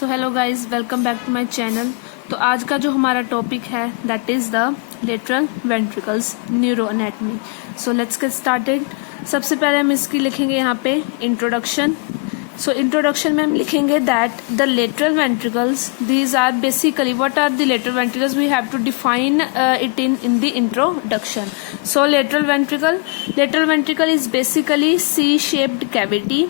So hello guys, welcome back to my channel. तो आज का जो हमारा टॉपिक है that is the lateral ventricles neuroanatomy. So let's get started. सबसे पहले हम इसकी लिखेंगे यहाँ पे इंट्रोडक्शन। सो इंट्रोडक्शन में हम लिखेंगे that the lateral ventricles these are basically what are the lateral ventricles, we have to define it in the introduction. So lateral ventricle is basically C shaped cavity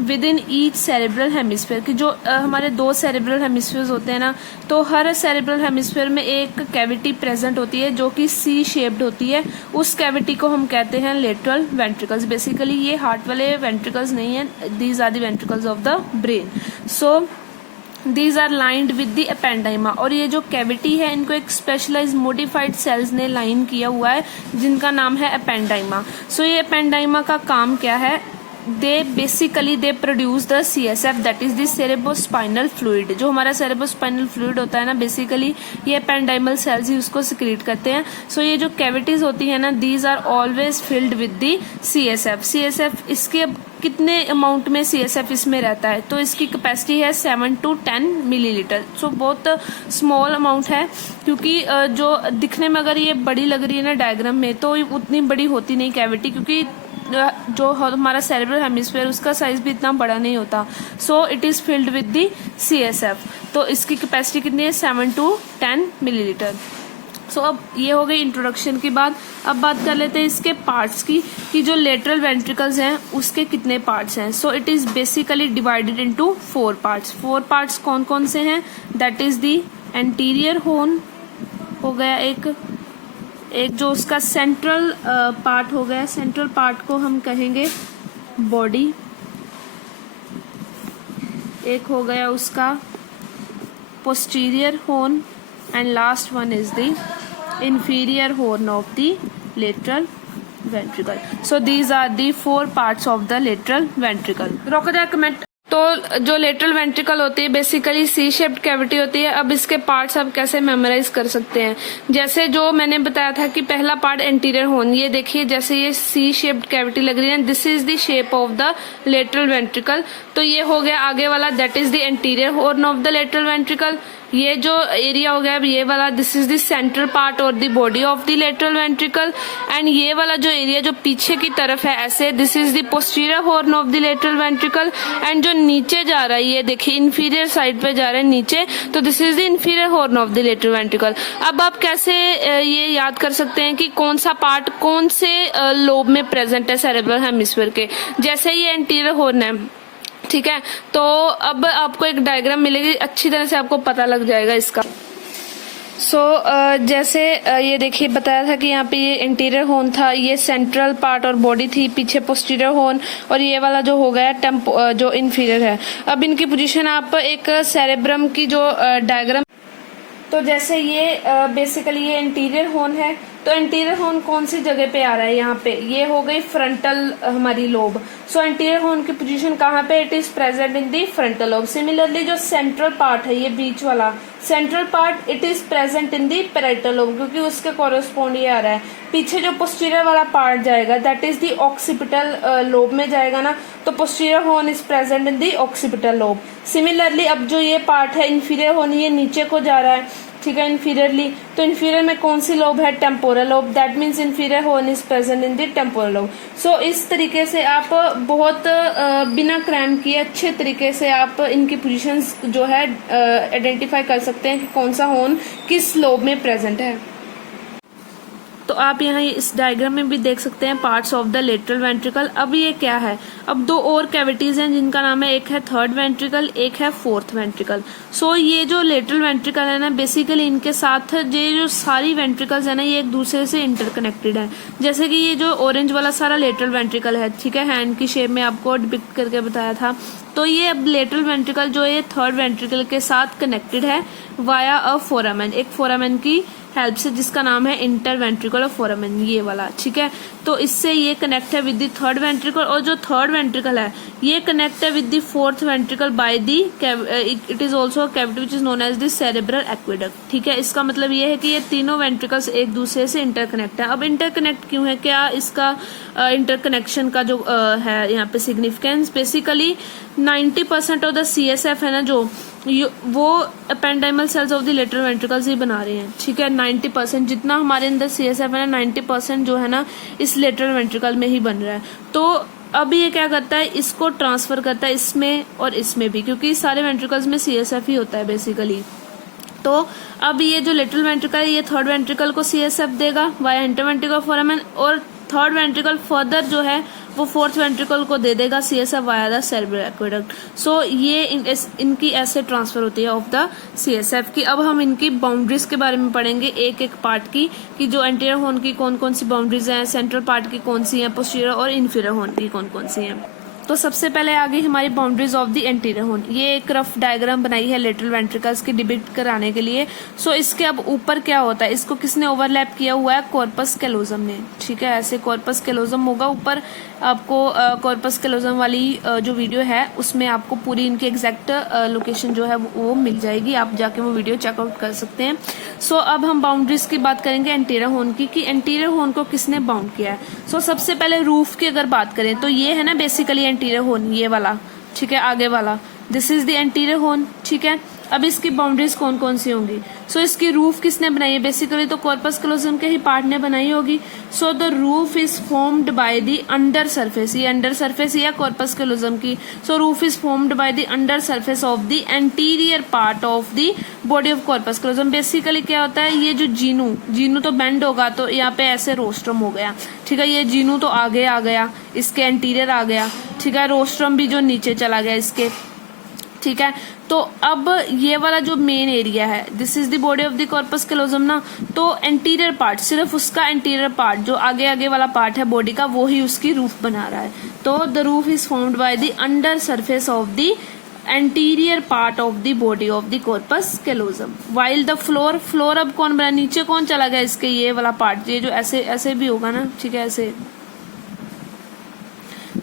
within each cerebral hemisphere की जो हमारे दो cerebral hemisphere होते हैं ना, तो हर cerebral hemisphere में एक कैविटी प्रेजेंट होती है जो कि सी शेप्ड होती है। उस कैविटी को हम कहते हैं लेटरल वेंट्रिकल्स। बेसिकली ये हार्ट वाले वेंट्रिकल्स नहीं है, these are the ventricles of the brain. So these are lined with the ependyma, और ये जो कैविटी है इनको एक स्पेशलाइज मोडिफाइड सेल्स ने लाइन किया हुआ है जिनका नाम है एपेंडाइमा। सो ये एपेंडाइमा का काम क्या है? they produce the CSF, that is the cerebrospinal fluid। जो हमारा cerebrospinal fluid होता है ना, बेसिकली ये एपेंडाइमल सेल्स ही उसको सिक्रीट करते हैं। सो ये जो कैविटीज होती है ना, these are always filled with the CSF। इसके कितने अमाउंट में CSF इसमें रहता है? तो इसकी कैपेसिटी है 7 to 10 मिलीलीटर। सो बहुत स्मॉल अमाउंट है, क्योंकि जो दिखने में अगर ये बड़ी लग रही है ना डायग्राम में, तो उतनी बड़ी होती नहीं कैविटी, क्योंकि जो हमारा सेरेब्रल हेमिस्फीयर उसका साइज भी इतना बड़ा नहीं होता। So it is filled with the CSF। तो इसकी कैपेसिटी कितनी है? 7 to 10 मिलीलीटर। सो अब ये हो गई इंट्रोडक्शन की बात। अब बात कर लेते हैं इसके पार्ट्स की, कि जो लेटरल वेंट्रिकल्स हैं उसके कितने पार्ट्स हैं। So it is basically divided into 4 parts. 4 parts कौन कौन से हैं? That is the anterior horn हो गया, एक जो उसका सेंट्रल पार्ट हो गया, सेंट्रल पार्ट को हम कहेंगे बॉडी। एक हो गया उसका posterior horn, and last one is the inferior horn of the lateral ventricle. So these are the 4 parts of the lateral ventricle. रोको जाए कमेंट। तो जो लेटरल वेंट्रिकल होती है बेसिकली सी शेप्ड कैविटी होती है। अब इसके पार्ट्स आप कैसे मेमोराइज कर सकते हैं? जैसे जो मैंने बताया था कि पहला पार्ट एंटीरियर हॉर्न, ये देखिए जैसे ये सी शेप्ड कैविटी लग रही है, this is the shape of the lateral ventricle. तो ये हो गया आगे वाला, that is the anterior horn of the lateral ventricle. ये जो एरिया हो गया ये वाला, this is the central part और the body of the lateral ventricle. And ये वाला जो एरिया जो पीछे की तरफ है ऐसे, this is the posterior horn of the lateral ventricle. And जो नीचे जा रहा है ये देखिए इंफीरियर साइड पे जा रहा है नीचे, तो this is the inferior horn of the lateral ventricle. अब आप कैसे ये याद कर सकते हैं कि कौन सा पार्ट कौन से लोब में प्रेजेंट है सेरेब्रल हेमिस्फीयर के? जैसे ये एंटीरियर हॉर्न है, ठीक है, तो अब आपको एक डायग्राम मिलेगी, अच्छी तरह से आपको पता लग जाएगा इसका। जैसे ये देखिए बताया था कि यहाँ पे ये इंटीरियर हॉर्न था, ये सेंट्रल पार्ट और बॉडी थी, पीछे पोस्टीरियर हॉर्न, और ये वाला जो हो गया जो इंफीरियर है। अब इनकी पोजीशन आप एक सेरेब्रम की जो डायग्राम, तो जैसे ये बेसिकली ये इंटीरियर हॉर्न है, तो इंटीरियर हॉर्न कौन सी जगह पे आ रहा है? यहाँ पे ये हो गई फ्रंटल हमारी लोब। सो इंटीरियर हॉर्न की पोजीशन कहाँ पे? It is present in the frontal lobe. Similarly जो सेंट्रल पार्ट है ये बीच वाला central part, it is present in the parietal lobe, क्योंकि उसके कॉरेस्पॉन्ड ये आ रहा है। पीछे जो पोस्टीरियर वाला पार्ट जाएगा that is the occipital lobe में जाएगा ना, तो posterior horn is present in the occipital lobe. Similarly अब जो ये पार्ट है इंफीरियर हॉर्न, ये नीचे को जा रहा है, ठीक है, इंफीरियरली। तो इंफीरियर में कौन सी लोब है? Temporal lobe. That means inferior horn is present in the temporal lobe. So इस तरीके से आप बहुत बिना क्रैम किए अच्छे तरीके से आप इनकी पोजीशंस जो है आइडेंटिफाई कर सकते हैं कि कौन सा हॉर्न किस लोब में प्रेजेंट है। तो आप यहाँ इस डायग्राम में भी देख सकते हैं parts of the lateral ventricle. अब ये क्या है? अब 2 और कैविटीज हैं जिनका नाम है, एक है थर्ड वेंट्रिकल, एक है फोर्थ वेंट्रिकल। सो ये जो लेटरल वेंट्रिकल है ना, बेसिकली इनके साथ ये जो सारी वेंट्रिकल्स है ना, ये एक दूसरे से इंटरकनेक्टेड है। जैसे कि ये जो ऑरेंज वाला सारा लेटरल वेंट्रिकल है, ठीक है, हैंड की शेप में आपको डिपिक्ट करके बताया था। तो ये अब लेटरल वेंट्रिकल जो है थर्ड वेंट्रिकल के साथ कनेक्टेड है वाया अ फोरामेन, एक फोरामेन की हेल्प से, जिसका नाम है इंटरवेंट्रिकुलर फोरामेन, ये वाला, ठीक है। तो इससे ये कनेक्ट है विद द थर्ड वेंट्रिकल, और जो थर्ड वेंट्रिकल है ये कनेक्ट है with the fourth ventricle by the, it is also cavity which is known as the cerebral aqueduct, ठीक है। इसका मतलब ये है कि ये तीनों वेंट्रिकल्स एक दूसरे से इंटरकनेक्ट है। अब इंटरकनेक्ट क्यों है, क्या इसका इंटरकनेक्शन का जो है यहाँ पे significance, basically 90% of the CSF है ना जो वो ependymal cells of the lateral ventricles ही बना रहे हैं, ठीक है। 90% जितना हमारे अंदर CSF है ना 90% जो है ना इस लेटरल वेंट्रिकल में ही बन रहा है। तो अब ये क्या करता है, इसको ट्रांसफर करता है इसमें और इसमें भी, क्योंकि सारे वेंट्रिकल्स में CSF ही होता है बेसिकली। तो अब ये जो लेटरल वेंट्रिकल है ये थर्ड वेंट्रिकल को CSF देगा वाया इंटरवेंट्रिकुलर फोरामेन, और थर्ड वेंट्रिकल फर्दर जो है वो फोर्थ वेंट्रिकल को दे देगा CSF via the cerebral aqueduct. So ये इनकी ऐसे ट्रांसफर होती है ऑफ द CSF की। अब हम इनकी बाउंड्रीज के बारे में पढ़ेंगे एक एक पार्ट की, कि जो एंटीरियर हॉर्न की कौन कौन सी बाउंड्रीज हैं, सेंट्रल पार्ट की कौन सी हैं, पोस्टीरियर और इंफीरियर हॉर्न की कौन कौन सी हैं। तो सबसे पहले आ गई हमारी boundaries of the anterior horn. ये एक रफ डायग्राम बनाई है लेटरल वेंट्रिकल्स की डिपिक्ट कराने के लिए। सो इसके अब ऊपर क्या होता है, इसको किसने ओवरलैप किया हुआ है, कॉर्पस कैलोजम ने, ठीक है। ऐसे कॉर्पस कैलोजम होगा ऊपर, आपको कॉर्पस कैलोजम वाली जो वीडियो है उसमें आपको पूरी इनकी एग्जैक्ट लोकेशन जो है वो मिल जाएगी, आप जाके वो वीडियो चेकआउट कर सकते हैं। सो अब हम बाउंड्रीज की बात करेंगे एंटीरियर हॉर्न की, कि एंटीरियर हॉर्न को किसने बाउंड किया है। सो सबसे पहले रूफ की अगर बात करें तो ये है ना बेसिकली एंटीरियर हॉर्न, ये वाला, ठीक है, आगे वाला, this is the anterior horn, ठीक है। अब इसकी बाउंड्रीज कौन कौन सी होंगी, सो इसकी रूफ किसने बनाई है, बेसिकली तो कॉर्पस कैलोजम के ही पार्ट ने बनाई होगी। So the roof is formed by the under surface, ये अंडर सरफेस ही है कॉर्पस कैलोजम की। So roof is formed by the under surface of the anterior part of the body of corpus callosum. Basically क्या होता है, ये जो जीनू तो बेंड होगा तो यहाँ पे ऐसे रोस्ट्रम हो गया, ठीक है। ये जीनू तो आगे आ गया, इसके एंटीरियर आ गया, ठीक है। रोस्ट्रम भी जो नीचे चला गया इसके, ठीक है। तो अब ये वाला जो मेन एरिया है, this is the body of the corpus callosum ना, तो एंटीरियर पार्ट, सिर्फ उसका एंटीरियर पार्ट जो आगे आगे वाला पार्ट है बॉडी का, वो ही उसकी रूफ बना रहा है। तो the roof is formed by the under surface of the anterior part of the body of the corpus callosum. While the floor अब कौन बना, नीचे कौन चला गया इसके, ये वाला पार्ट, ये जो ऐसे ऐसे भी होगा ना, ठीक है, ऐसे,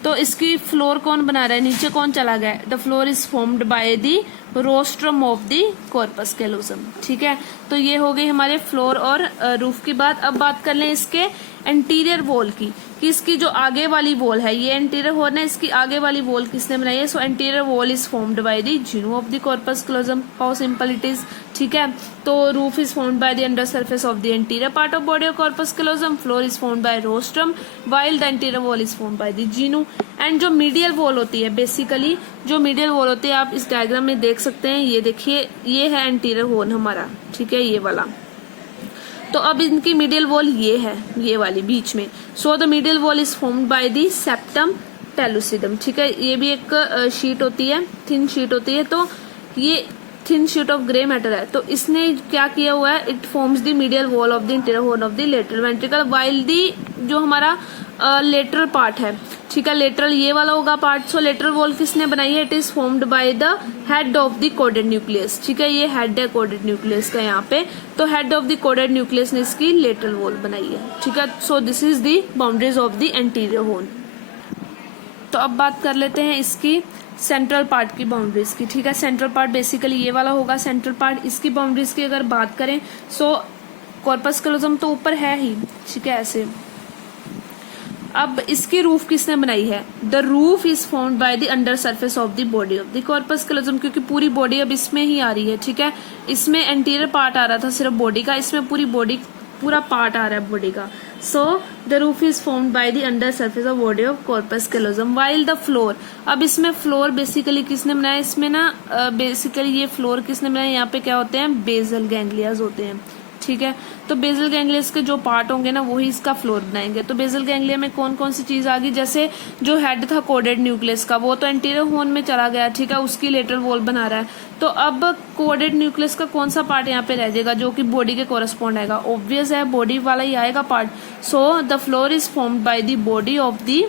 तो इसकी फ्लोर कौन बना रहा है, नीचे कौन चला गया, the floor is formed by the rostrum of the corpus callosum, ठीक है। तो ये हो गई हमारे फ्लोर और रूफ की बात। अब बात कर लें इसके एंटीरियर वॉल की, कि इसकी जो आगे वाली वॉल है, ये एंटीरियर वॉल है, इसकी आगे वाली वॉल किसने बनाई है, सो anterior wall is formed by the Jinu of the corpus callosum, how simple it is, ठीक है। तो roof is formed by the under surface of the anterior part of body of corpus callosum, floor is formed bye rostrum, while the anterior wall is formed by the Jinu. And जो medial wall होती है, basically जो medial wall होती है आप इस diagram में देख सकते हैं, ये देखिए, ये है एंटीरियर वॉल हमारा, ठीक है, ये वाला। तो अब इनकी मिडिल वॉल ये है, ये वाली बीच में। So the middle wall is formed by the septum pellucidum, ठीक है। ये भी एक शीट होती है, थिन शीट होती है, तो ये thin sheet of grey matter है। तो इसने क्या किया हुआ है, it forms the medial wall of the interior horn of the lateral ventricle, while the जो हमारा लेटरल पार्ट है, ठीक है, लेटरल ये वाला होगा पार्ट। सो लेटरल वॉल किसने बनाई है, it is formed by the head of the caudate nucleus, ठीक है, ये हेड है कोडेड न्यूक्लियस का यहाँ पे। तो head of the caudate nucleus ने इसकी लेटरल वॉल बनाई है, ठीक है। So this is the boundaries of the anterior horn. तो अब बात कर लेते हैं इसकी सेंट्रल पार्ट की बाउंड्रीज की, ठीक है। सेंट्रल पार्ट बेसिकली ये वाला होगा सेंट्रल पार्ट। इसकी बाउंड्रीज की अगर बात करें, सो कॉर्पस कैलोजम तो ऊपर है ही, ठीक है, ऐसे। अब इसकी रूफ किसने बनाई है, the roof is formed by the under surface of the body of the corpus callosum, क्योंकि पूरी बॉडी अब इसमें ही आ रही है, ठीक है। इसमें एंटीरियर पार्ट आ रहा था सिर्फ बॉडी का, इसमें पूरी बॉडी, पूरा पार्ट आ रहा है बॉडी का। सो the roof is formed by the under surface of body of corpus callosum, while the floor. अब इसमें फ्लोर बेसिकली किसने बनाया, इसमें ना बेसिकली ये फ्लोर किसने बनाया, यहाँ पे क्या होते हैं, बेसल गैंग्लियाज होते हैं, ठीक है। तो बेसल गैंग्लियस के जो पार्ट होंगे ना वही इसका फ्लोर बनाएंगे। तो बेसल गैंग्लिया में कौन कौन सी चीज आ गई, जैसे जो हेड था कोडेड न्यूक्लियस का, वो तो एंटीरियर हॉर्न में चला गया, ठीक है, उसकी लेटरल वॉल बना रहा है। तो अब कोडेड न्यूक्लियस का कौन सा पार्ट यहाँ पे रह जाएगा जो कि बॉडी के कोरस्पॉन्ड आएगा, ऑब्वियस है बॉडी वाला ही आएगा part. So the floor is formed by the body of the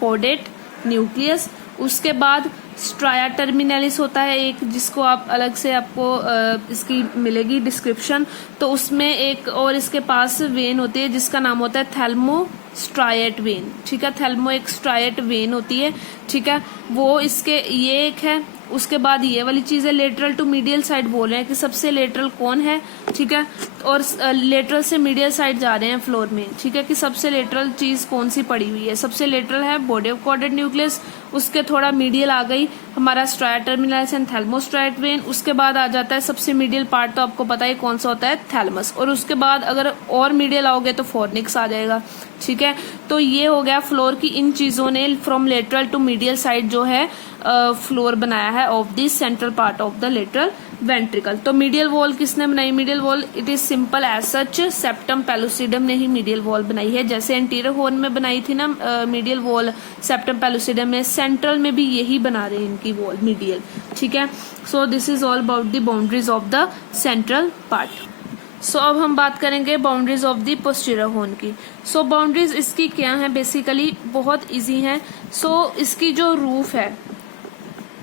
caudate nucleus. उसके बाद स्ट्राया टर्मिनलिस होता है एक, जिसको आप अलग से आपको इसकी मिलेगी डिस्क्रिप्शन। तो उसमें एक और इसके पास वेन होती है जिसका नाम होता है थैल्मोस्ट्राइएट वेन, ठीक है। थैल्मो एक स्ट्राइएट वेन होती है, ठीक है, वो इसके ये एक है। उसके बाद ये वाली चीज है लेटरल टू मीडियल साइड, बोल रहे हैं कि सबसे लेटरल कौन है, ठीक है, और लेटरल से मीडियल साइड जा रहे हैं फ्लोर में, ठीक है, कि सबसे लेटरल चीज कौन सी पड़ी हुई है। सबसे लेटरल है बॉडी ऑफ कॉर्डेड न्यूक्लियस, उसके थोड़ा मीडियल आ गई हमारा स्ट्राया टर्मिनलिस एंड थैल्मोस्ट्राइएट वेन। उसके बाद आ जाता है सबसे मीडियल पार्ट, तो आपको पता है कौन सा होता है, थैलमस। और उसके बाद अगर और मीडियल आओगे तो फोर्निक्स आ जाएगा, ठीक है। तो ये हो गया फ्लोर की, इन चीजों ने from lateral to medial side जो है फ्लोर बनाया है of the central part of the lateral ventricle. तो मीडियल वॉल किसने बनाई, medial wall it is simple as such, septum pellucidum ने ही मीडियल वॉल बनाई है। जैसे एंटीरियर हॉर्न में बनाई थी ना मीडियल वॉल सेप्टम पेलुसिडम में, सेंट्रल में भी यही बना रहे हैं इनकी वॉल मीडियल, ठीक है। So this is all about the boundaries of the central part. So अब हम बात करेंगे boundaries of the posterior horn की। सो बाउंड्रीज इसकी क्या है, बेसिकली बहुत इजी है। सो इसकी जो रूफ है,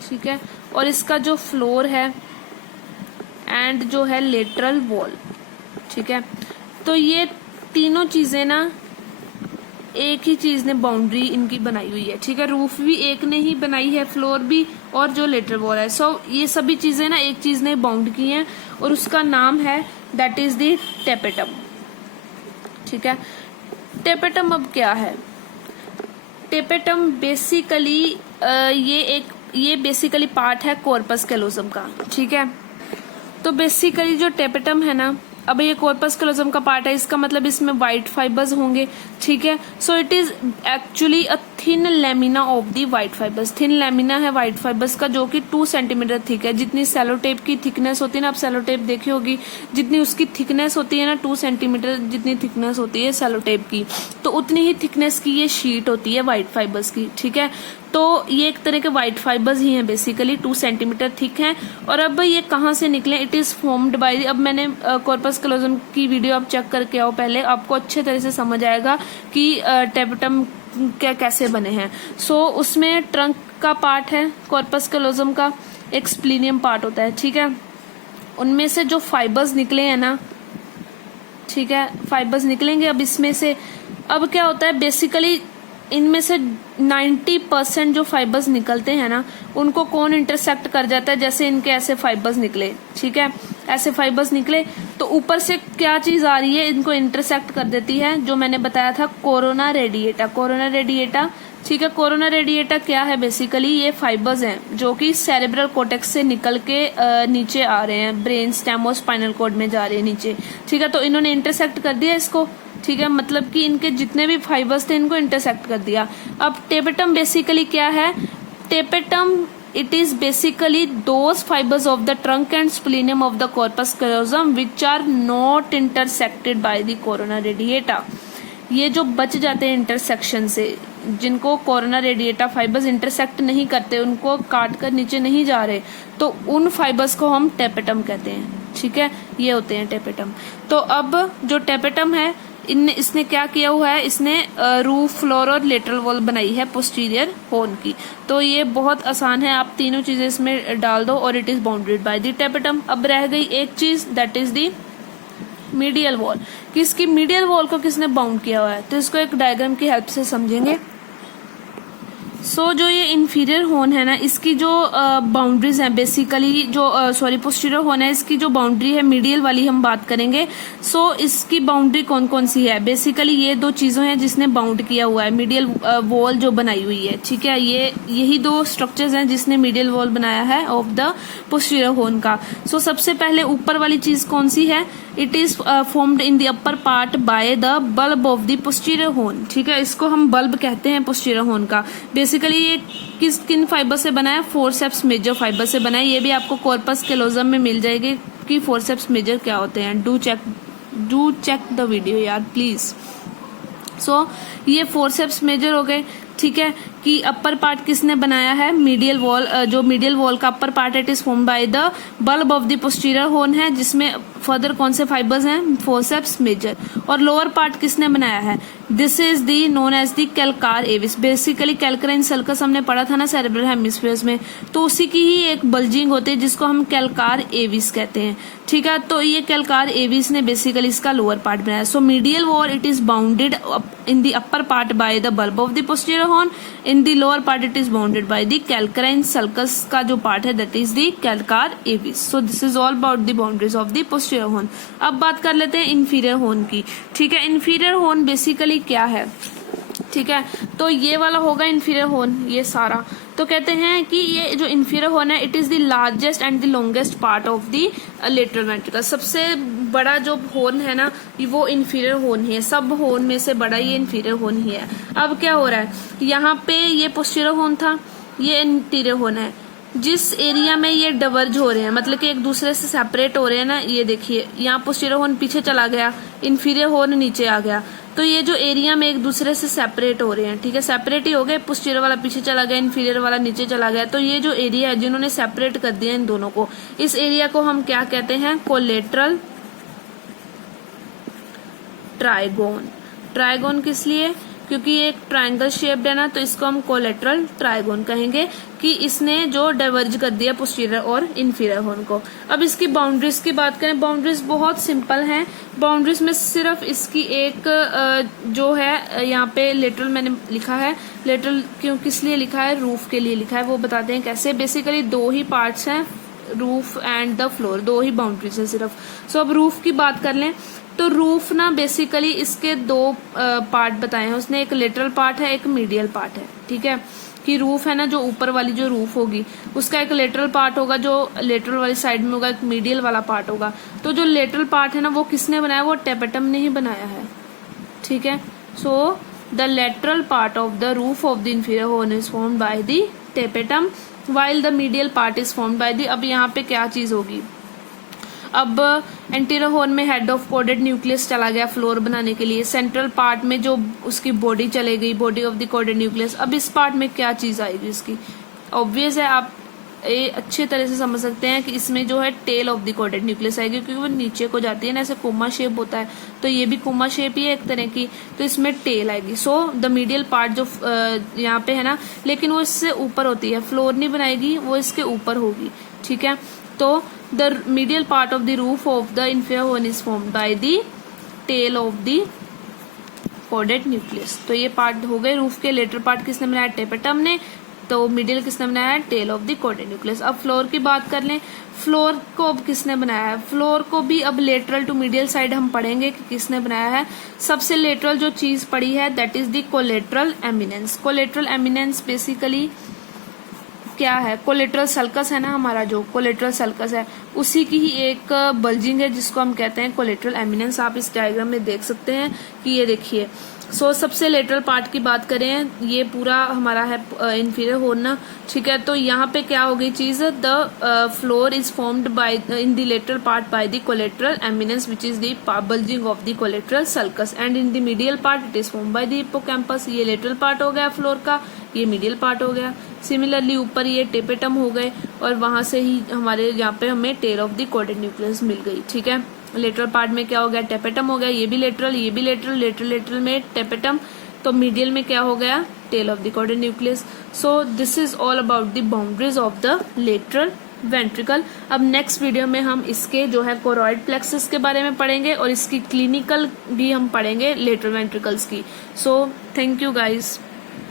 ठीक है, और इसका जो फ्लोर है एंड जो है लेटरल वॉल, ठीक है, तो ये तीनों चीजें ना एक ही चीज ने बाउंड्री इनकी बनाई हुई है, ठीक है। रूफ भी एक ने ही बनाई है, फ्लोर भी, और जो लेटरल वॉल है। सो ये सभी चीजें ना एक चीज ने बाउंड की हैं और उसका नाम है दैट इज द टेपेटम, ठीक है। टेपेटम अब क्या है, टेपेटम बेसिकली ये बेसिकली पार्ट है कॉर्पस कैलोजम का, ठीक है। तो बेसिकली जो टेपेटम है ना, अब ये कॉर्पस कैलोजम का पार्ट है, इसका मतलब इसमें व्हाइट फाइबर्स होंगे, ठीक है। So it is actually a thin lamina of the white fibres. Thin lamina है व्हाइट फाइबर्स का, जो कि 2 सेंटीमीटर थिक है। जितनी सेलोटेप की थिकनेस होती है ना, आप सेलोटेप देखी होगी, जितनी उसकी थिकनेस होती है ना 2 सेंटीमीटर जितनी थिकनेस होती है सेलोटेप की, तो उतनी ही थिकनेस की ये शीट होती है व्हाइट फाइबर्स की, ठीक है। तो ये एक तरह के व्हाइट फाइबर्स ही हैं, बेसिकली 2 सेंटीमीटर थिक हैं। और अब ये कहाँ से निकले, इट इज फॉर्म्ड बाय, अब मैंने कॉर्पस कैलोजम की वीडियो आप चेक करके आओ पहले, आपको अच्छे तरह से समझ आएगा कि टेपेटम क्या कैसे बने हैं। सो उसमें ट्रंक का पार्ट है कॉर्पस कैलोजम का, एक स्प्लीनियम पार्ट होता है, ठीक है। उनमें से जो फाइबर्स निकले हैं ना, ठीक है, फाइबर्स निकलेंगे अब इसमें से। अब क्या होता है, बेसिकली इनमें से 90% जो फाइबर्स निकलते हैं ना, उनको कौन इंटरसेक्ट कर जाता है, जैसे इनके ऐसे फाइबर्स निकले, ठीक है, ऐसे फाइबर्स निकले, तो ऊपर से क्या चीज आ रही है, इनको इंटरसेक्ट कर देती है, जो मैंने बताया था कोरोना रेडिएटा। कोरोना रेडिएटा, ठीक है। कोरोना रेडिएटा क्या है, बेसिकली ये फाइबर्स हैं जो कि सेरेब्रल कोर्टेक्स से निकल के नीचे आ रहे हैं, ब्रेन स्टेम और स्पाइनल कॉर्ड में जा रहे हैं नीचे, ठीक है। तो इन्होंने इंटरसेक्ट कर दिया इसको, ठीक है, मतलब कि इनके जितने भी फाइबर्स थे इनको इंटरसेक्ट कर दिया। अब टेपेटम बेसिकली क्या है, tapetum it is basically those fibers of the trunk and splenium of the corpus callosum which are not intersected by the corona radiata। ये जो बच जाते हैं इंटरसेक्शन से, जिनको कोरोना रेडिएटा फाइबर्स इंटरसेक्ट नहीं करते, उनको काट कर नीचे नहीं जा रहे, तो उन फाइबर्स को हम टेपेटम कहते हैं, ठीक है। ये होते हैं टेपेटम। तो अब जो टेपेटम है, इसने क्या किया हुआ है, इसने रूफ, फ्लोर और लेटरल वॉल बनाई है पोस्टीरियर हॉर्न की। तो ये बहुत आसान है, आप तीनों चीजें इसमें डाल दो और it is bounded by the tapetum. अब रह गई एक चीज, that is the medial wall. किसकी मीडियल वॉल को किसने बाउंड किया हुआ है, तो इसको एक डायग्राम की हेल्प से समझेंगे। सो जो ये इंफीरियर हॉर्न है ना, इसकी जो बाउंड्रीज हैं, बेसिकली जो पोस्टीरियर हॉर्न है, इसकी जो बाउंड्री है मीडियल वाली हम बात करेंगे। सो इसकी बाउंड्री कौन कौन सी है, बेसिकली ये 2 चीजों हैं जिसने बाउंड किया हुआ है, मीडियल वॉल जो बनाई हुई है, ठीक है। यही 2 स्ट्रक्चर्स हैं जिसने मीडियल वॉल बनाया है ऑफ द पोस्टीरियर हॉर्न का। सो सबसे पहले ऊपर वाली चीज कौन सी है, it is formed in the upper part by the bulb of the posterior horn, ठीक है। इसको हम बल्ब कहते हैं पोस्टीरियर हॉर्न का। बेसिकली ये किन फाइबर से बना है, फोर्सेप्स मेजर फाइबर से बना है। ये भी आपको कॉर्पस कैलोजम में मिल जाएगी कि फोर्सेप्स मेजर क्या होते हैं। डू चेक द वीडियो यार प्लीज। सो ये फोर्सेप्स मेजर हो गए, ठीक है। कि अपर पार्ट किसने बनाया है, मीडियल वॉल, जो मीडियल वॉल का upper part it is formed by the bulb of the posterior horn है, जिसमें फर्दर कौन से फाइबर्स हैं, फोर्सेप्स मेजर। और लोअर पार्ट किसने बनाया है, this is the known as the calcar avis. Basically calcarine sulcus हमने पढ़ा था ना सेरेब्रल हेमिस्फीयर्स में, तो उसी की ही एक बल्जिंग होती है जिसको हम कैलकार एविस कहते हैं, ठीक है। तो ये कैलकार एविस ने बेसिकली इसका लोअर पार्ट बनाया। So medial wall it is bounded in the upper part by the bulb of the posterior horn, in the lower part it is bounded by the calcarine sulcus का जो part है that is the calcar avis. So this is all about the boundaries of the posterior horn. अब बात कर लेते हैं inferior horn की, ठीक है। इंफीरियर हॉर्न बेसिकली क्या है, ठीक है, तो ये वाला होगा इंफीरियर हॉर्न, ये सारा। तो कहते हैं कि ये जो इंफीरियर हॉर्न है it is the largest and the longest part of the lateral ventricle. सबसे बड़ा जो हॉर्न है ना वो इंफीरियर हॉर्न ही है, सब हॉर्न में से बड़ा ये इंफीरियर हॉर्न ही है। अब क्या हो रहा है, यहाँ पे ये पोस्टीरियर हॉर्न था, ये इंटीरियर हॉर्न है। जिस एरिया में ये डवर्ज हो रहे हैं, मतलब कि एक दूसरे से सेपरेट हो रहे हैं ना, ये देखिए यहाँ पोस्टीरियर हॉर्न पीछे चला गया, इंफीरियर हॉर्न नीचे आ गया, तो ये जो एरिया में एक दूसरे से सेपरेट हो रहे हैं, ठीक है, सेपरेट ही हो गए, पोस्टीरियर वाला पीछे चला गया, इंफीरियर वाला नीचे चला गया, तो ये जो एरिया है जिन्होंने सेपरेट कर दिया इन दोनों को, इस एरिया को हम क्या कहते हैं, कोलेटरल ट्राइगोन। ट्राइगोन किस लिए, क्योंकि ये एक ट्रायंगल शेप्ड है ना, तो इसको हम कोलेटरल ट्राइगोन कहेंगे कि इसने जो डाइवर्ज कर दिया पोस्टीरियर और इंफीरियर हॉर्न को। अब इसकी बाउंड्रीज की बात करें, बाउंड्रीज बहुत सिंपल हैं। बाउंड्रीज में सिर्फ इसकी एक जो है यहाँ पे लेटरल मैंने लिखा है, लेटरल क्यों किस लिए लिखा है, रूफ के लिए लिखा है, वो बताते हैं कैसे। बेसिकली दो ही पार्ट्स हैं, रूफ एंड द फ्लोर, दो ही बाउंड्रीज है सिर्फ। सो अब रूफ की बात कर लें तो रूफ ना बेसिकली इसके दो पार्ट बताए हैं उसने, एक लेटरल पार्ट है, एक मीडियल पार्ट है, ठीक है। कि रूफ है ना, जो ऊपर वाली जो रूफ होगी उसका एक लेटरल पार्ट होगा, जो लेटरल वाली साइड में होगा, एक मीडियल वाला पार्ट होगा। तो जो लेटरल पार्ट है ना वो किसने बनाया, वो टेपेटम ने ही बनाया है, ठीक है। So the lateral part of the roof of the inferior horn is formed by the tapetum while the medial part is formed by the। अब यहाँ पे क्या चीज होगी, अब एंटीरियर हॉर्न में हेड ऑफ कोडेड न्यूक्लियस चला गया फ्लोर बनाने के लिए, सेंट्रल पार्ट में जो उसकी बॉडी चले गई, body of the caudate nucleus. अब इस पार्ट में क्या चीज आएगी इसकी, ऑब्वियस है, आप ये अच्छे तरह से समझ सकते हैं कि इसमें जो है tail of the caudate nucleus आएगी, क्योंकि वो नीचे को जाती है ना, ऐसे कोमा शेप होता है, तो ये भी कोमा शेप ही है एक तरह की, तो इसमें टेल आएगी। सो द मीडियल पार्ट जो यहाँ पे है ना, लेकिन वो इससे ऊपर होती है, फ्लोर नहीं बनाएगी, वो इसके ऊपर होगी, ठीक है। तो the medial part of the roof of the inferior horn is formed by the tail of the caudate nucleus. तो ये पार्ट हो गए रूफ के। लेटर पार्ट किसने बनाया, टेपेटम ने। तो मिडिल किसने बनाया है, tail of the caudate nucleus. अब फ्लोर की बात कर लें, फ्लोर को अब किसने बनाया है, फ्लोर को भी अब लेटरल टू मीडियल साइड हम पढ़ेंगे कि किसने बनाया है। सबसे लेटरल जो चीज पड़ी है that is the collateral eminence. Collateral eminence basically क्या है, कोलेटरल सल्कस है ना हमारा, जो कोलेटरल सल्कस है उसी की ही एक बल्जिंग है जिसको हम कहते हैं कोलेटरल एमिनेंस। आप इस डायग्राम में देख सकते हैं कि ये देखिए। सो सबसे लेटरल पार्ट की बात करें, ये पूरा हमारा है इंफीरियर हॉर्न ना, ठीक है। तो यहाँ पे क्या हो गई चीज, the floor is formed bye in the lateral part by the collateral eminence which is the bulging of the collateral sulcus, and in the medial part it is formed by the hippocampus. ये lateral part हो गया floor का, ये medial part हो गया। Similarly ऊपर ये tapetum हो गए, और वहां से ही हमारे यहाँ पे हमें tail of the caudate nucleus मिल गई, ठीक है। लेटरल पार्ट में क्या हो गया, टेपेटम हो गया, ये भी लेटरल, ये भी लेटरल, लेटरल में टेपेटम, तो मीडियल में क्या हो गया, tail of the caudate nucleus. So this is all about the boundaries of the lateral ventricle. अब नेक्स्ट वीडियो में हम इसके जो है कोरॉइड प्लेक्सस के बारे में पढ़ेंगे, और इसकी क्लिनिकल भी हम पढ़ेंगे लेटरल वेंट्रिकल्स की। So thank you guys.